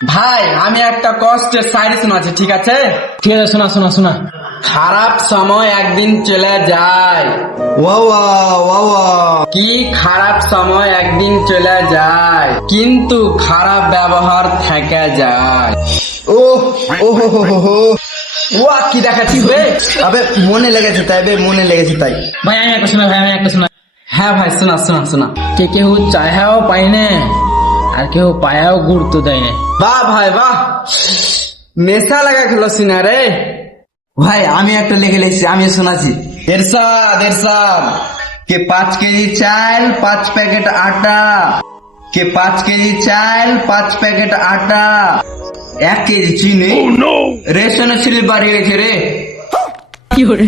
ভাই আমি একটা কষ্টের শায়রি শোনাচ্ছি, ঠিক আছে? ঠিক আছে, শোনা শোনা শোনা। খারাপ সময় একদিন চলে যায়। কি খারাপ সময় একদিন চলে যায়, কিন্তু খারাপ ব্যবহার থেকে যায়। ওয়া কি দেখাচ্ছি বে? আবে মনে লেগেছে তাই ভাই আমি একটা শোনা, ভাই আমি একটা শোনা। হ্যাঁ ভাই শোনা শোনা শোনা। কেউ চাহেও পাই না, আর কেউ পায়াও গুরুত্ব দেয় না। বাহ ভাই বাহ, নেশা লাগা খেলো সিনা রে। ভাই আমি একটা লিখে লিখছি, আমি শোনাচ্ছি। এরশাদ এরশাদ। কে 5 কেজি চাল 5 প্যাকেট আটা, কে 5 কেজি চাল 5 প্যাকেট আটা, 1 কেজি চিনি রেশনের ছিলি বাড়িয়ে রেখে রে। কি করে?